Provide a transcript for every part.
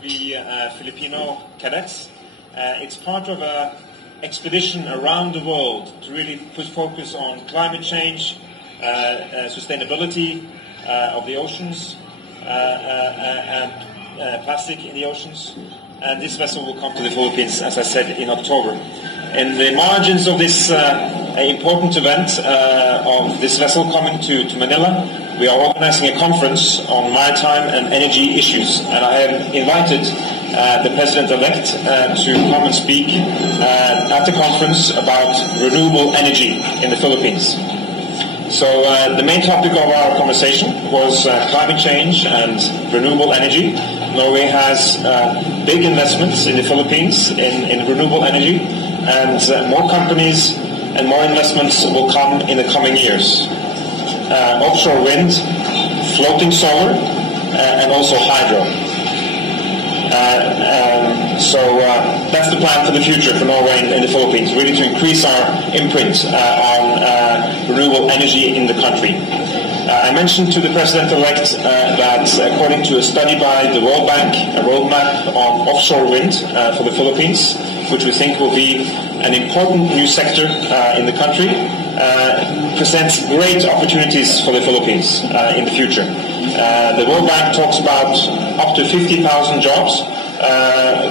The Filipino cadets. It's part of an expedition around the world to really put focus on climate change, sustainability of the oceans, and plastic in the oceans. And this vessel will come to the Philippines, as I said, in October. In the margins of this important event of this vessel coming to Manila, we are organizing a conference on maritime and energy issues, and I have invited the President-elect to come and speak at the conference about renewable energy in the Philippines. So the main topic of our conversation was climate change and renewable energy. Norway has big investments in the Philippines in renewable energy, and more companies and more investments will come in the coming years. Offshore wind, floating solar, and also hydro. So that's the plan for the future for Norway and the Philippines, really to increase our imprint on renewable energy in the country. I mentioned to the President-elect that according to a study by the World Bank, a roadmap on offshore wind for the Philippines, which we think will be an important new sector in the country, presents great opportunities for the Philippines in the future. The World Bank talks about up to 50,000 jobs,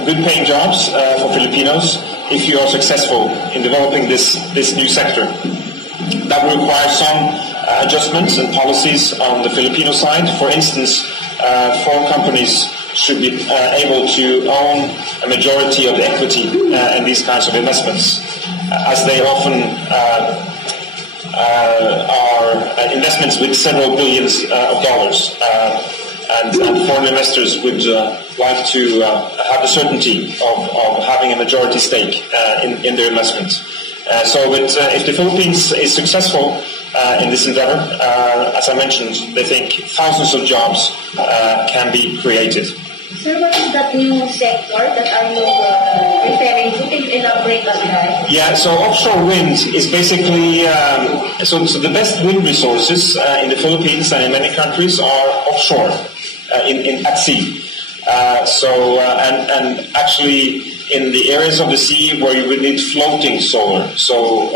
good-paying jobs for Filipinos if you are successful in developing this new sector. That will require some adjustments and policies on the Filipino side. For instance, foreign companies should be able to own a majority of the equity in these kinds of investments, as they often are investments with several billions of dollars. And foreign investors would like to have the certainty of having a majority stake in their investment. If the Philippines is successful in this endeavor, as I mentioned, they think thousands of jobs can be created. Sir, what is that new sector that are you referring to? Can you elaborate on that? Yeah, so offshore wind is basically, so the best wind resources in the Philippines and in many countries are offshore, at sea. And actually in the areas of the sea where you would need floating solar, so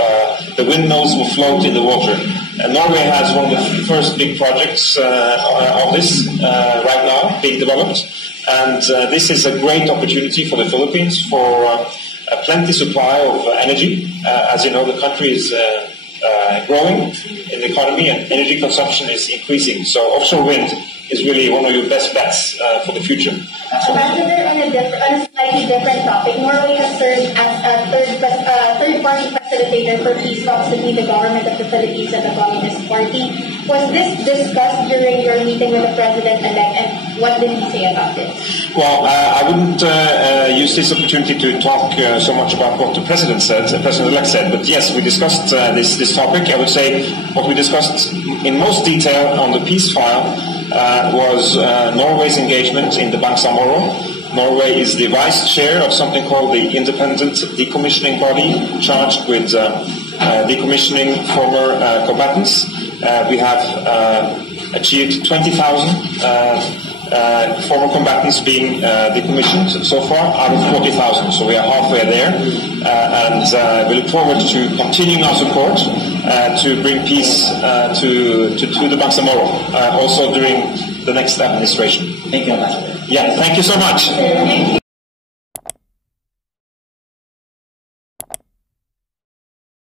the windmills will float in the water. And Norway has one of the first big projects of this right now being developed, and this is a great opportunity for the Philippines for a plenty supply of energy. As you know, the country is growing in the economy and energy consumption is increasing, so offshore wind is really one of your best bets for the future. Ambassador, on a slightly different topic, Norway has served as a third-party facilitator for peace talks between the government of the Philippines and the Communist Party. Was this discussed during your meeting with the President-elect, and what did he say about it? Well, I wouldn't use this opportunity to talk so much about what the President said, the President-elect said, but yes, we discussed this topic. I would say what we discussed in most detail on the peace file was Norway's engagement in the Bansang. Norway is the vice chair of something called the Independent Decommissioning Body, charged with decommissioning former combatants. We have achieved 20,000 former combatants being decommissioned so far out of 40,000, so we are halfway there, and we look forward to continuing our support to bring peace to the Bansang, also during the next administration. Thank you, Ambassador. Yeah, thank you so much.